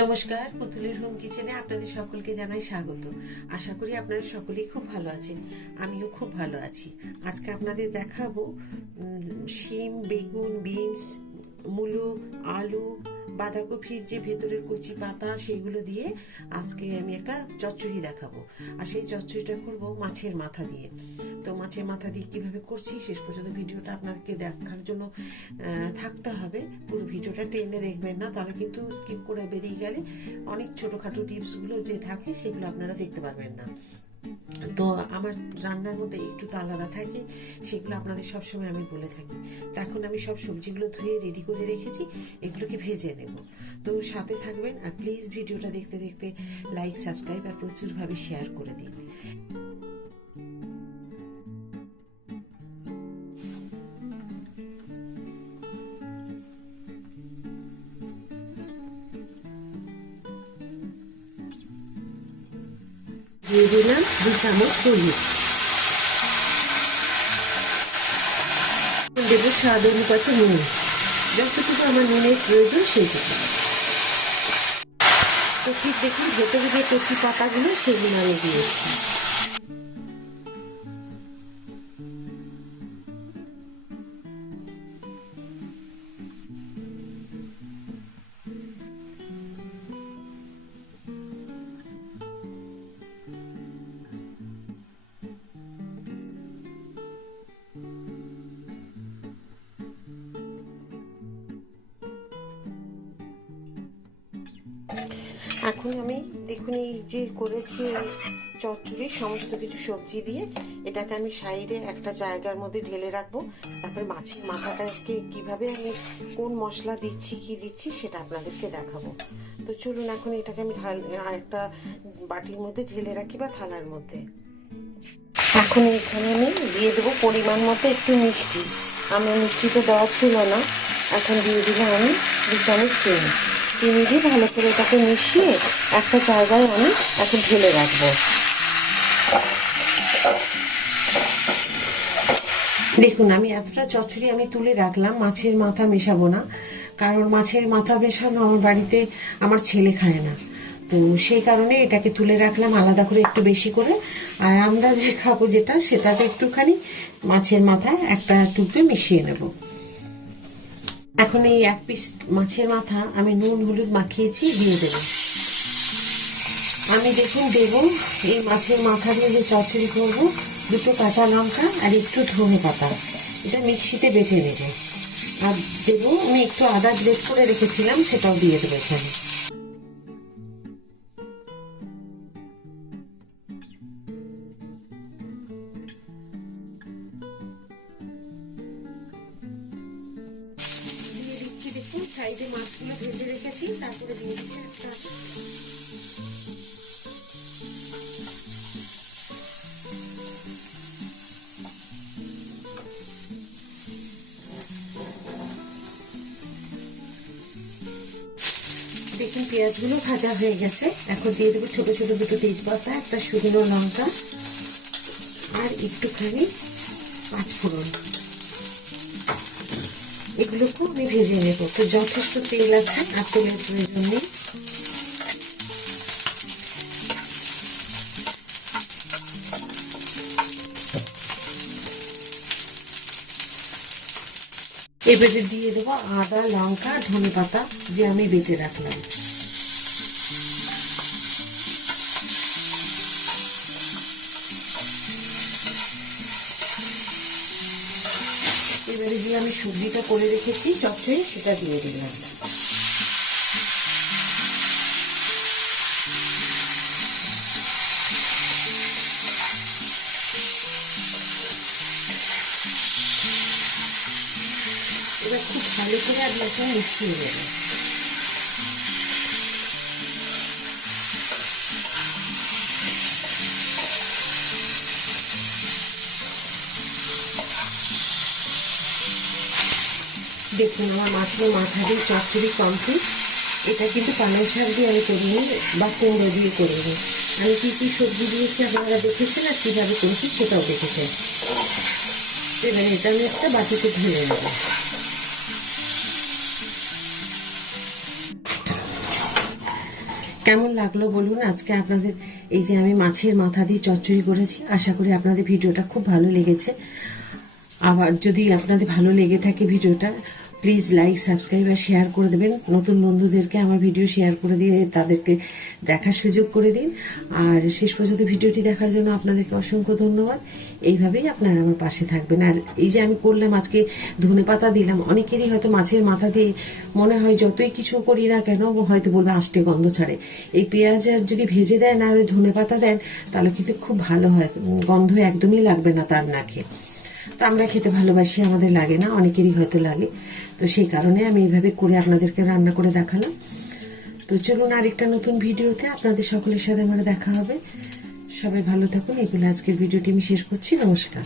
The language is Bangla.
নমস্কার, পুতুলের হোম কিচেনে আপনাদের সকলকে জানাই স্বাগত। আশা করি আপনারা সকলেই খুব ভালো আছেন। আমিও খুব ভালো আছি। আজকে আপনাদের দেখাবো শিম, বেগুন, বিনস, মূলো, আলু, বাঁধাকপির যে ভেতরের কচি পাতা সেগুলো দিয়ে আজকে আমি একটা চচ্চড়ি দেখাবো। আর সেই চচ্চড়িটা করবো মাছের মাথা দিয়ে। তো মাছের মাথা দিয়ে কিভাবে করছি শেষ পর্যন্ত ভিডিওটা আপনাদেরকে দেখার জন্য থাকতে হবে। পুরো ভিডিওটা টেনে দেখবেন না, তাহলে কিন্তু স্কিপ করে বেরিয়ে গেলে অনেক ছোটোখাটো টিপসগুলো যে থাকে সেগুলো আপনারা দেখতে পারবেন না। তো আমার রান্নার মধ্যে একটু তো আলাদা থাকে, সেগুলো আপনাদের সবসময় আমি বলে থাকি। তো এখন আমি সব সবজিগুলো ধুয়ে রেডি করে রেখেছি, এগুলোকে ভেজে নেব। তো সাথে থাকবেন, আর প্লিজ ভিডিওটা দেখতে দেখতে লাইক, সাবস্ক্রাইব আর প্রচুরভাবে শেয়ার করে দিন। দিয়ে দিলাম 2 চামচ হলুদ, দেবো স্বাদ অনুপাতে নুন, যতটুকু আমার নুনের প্রয়োজন সেইটুকু। তো ঠিক দেখুন ভেতরে যে কচি পাতাগুলো সেগুলো আমি দিয়েছি। এখন আমি দেখুন এই যে করেছি চচ্চড়ি সমস্ত কিছু সবজি দিয়ে, এটাকে আমি সাইডে একটা জায়গার মধ্যে ঢেলে রাখবো। তারপরে মাছের মাথাটাকে কিভাবে আমি কোন মশলা দিচ্ছি কি দিচ্ছি সেটা আপনাদেরকে দেখাবো। তো চলুন এখন এটাকে আমি একটা বাটির মধ্যে ঢেলে রাখি বা থালার মধ্যে। এখন এখানে আমি দিয়ে দেবো পরিমাণ মতো একটু মিষ্টি। আমার মিষ্টিটা দেওয়া ছিল না, এখন দিয়ে দিলাম আমি 2 চামচ চিনি। চিনি দিয়ে ভালো করে এটাকে মিশিয়ে একটা জায়গায় আমি এখন ঢেলে রাখবো। দেখুন আমি এতটা চচ্চড়ি আমি তুলে রাখলাম, মাছের মাথা মেশাবো না, কারণ মাছের মাথা মেশানো আমার বাড়িতে আমার ছেলে খায় না। তো সেই কারণে এটাকে তুলে রাখলাম আলাদা করে একটু বেশি করে। আর আমরা যে খাবো যেটা সেটাতে একটুখানি মাছের মাথা একটা টুকরো মিশিয়ে নেব। এখন এই 1 পিস মাছের মাথা আমি নুন হলুদ মাখিয়েছি দিয়ে দেব। আমি দেখুন দেব এই মাছের মাথা দিয়ে যে চচ্চড়ি করবো 2টো কাঁচা লঙ্কা আর একটু ধনে পাতা, এটা মিক্সিতে বেটে নেব। আর দেবো আমি একটু আদা গ্রেট করে রেখেছিলাম, সেটাও দিয়ে দেবো এখানে। দিয়ে দিচ্ছি দেখুন সাইডে মাছগুলো ভেজে রেখেছি, তারপরে দিয়ে দিচ্ছি একটা দেখুন পেঁয়াজগুলো ভাজা হয়ে গেছে। এখন দিয়ে দেবো ছোট ছোট 2টো তেজপাতা, একটা শুকনো লঙ্কা আর একটুখানি 5 ফোড়ন। এগুলোকেও আমি ভেজে নেব। তো যথেষ্ট তেল আছে, আর তেলের প্রয়োজন নেই। এবারে দিয়ে দেবো আদা লঙ্কা ধনে পাতা যে আমি বেটে রাখলাম। এবারে দিয়ে আমি সবজিটা করে রেখেছি চচ্চড়ি, সেটা দিয়ে দিলাম। এবার খুব ভালো করে আপনাকে মিশিয়ে দেব। দেখুন আমার মাছের মাথা দিয়ে চচ্চড়ি কমপ্লিট। এটা কিন্তু পালং শাক দিয়ে আমি করিনি বা কুমড়ো দিয়ে করিনি। আমি কি কি সবজি দিয়েছি আপনারা দেখেছেন আর কীভাবে করেছি সেটাও দেখেছেন। এবার এটা আমি একটা বাটিতে ঢেলে নেব। কেমন লাগলো বলুন আজকে আপনাদের এই যে আমি মাছের মাথা দিয়ে চচ্চড়ি করেছি। আশা করি আপনাদের ভিডিওটা খুব ভালো লেগেছে। আবার যদি আপনাদের ভালো লেগে থাকে ভিডিওটা, প্লিজ লাইক, সাবস্ক্রাইব আর শেয়ার করে দেবেন। নতুন বন্ধুদেরকে আমার ভিডিও শেয়ার করে দিয়ে তাদেরকে দেখার সুযোগ করে দিন। আর শেষ পর্যন্ত ভিডিওটি দেখার জন্য আপনাদেরকে অসংখ্য ধন্যবাদ। এইভাবেই আপনারা আমার পাশে থাকবেন। আর এই যে আমি করলাম আজকে ধনেপাতা দিলাম, অনেকেরই হয়তো মাছের মাথা দিয়ে মনে হয় যতই কিছু করি না কেন হয়তো বলবে আষ্টে গন্ধ ছাড়ে। এই পেঁয়াজ আর যদি ভেজে দেন আর ওই ধনেপাতা দেন তাহলে কিন্তু খুব ভালো হয়, গন্ধ একদমই লাগবে না তার নাকে। তো আমরা খেতে ভালোবাসি, আমাদের লাগে না, অনেকেরই হয়তো লাগে। তো সেই কারণে আমি এইভাবে করে আপনাদেরকে রান্না করে দেখালাম। তো চলুন আরেকটা নতুন ভিডিওতে আপনাদের সকলের সাথে আমার দেখা হবে। সবাই ভালো থাকুন। এই বলে আজকের ভিডিওটি আমি শেষ করছি। নমস্কার।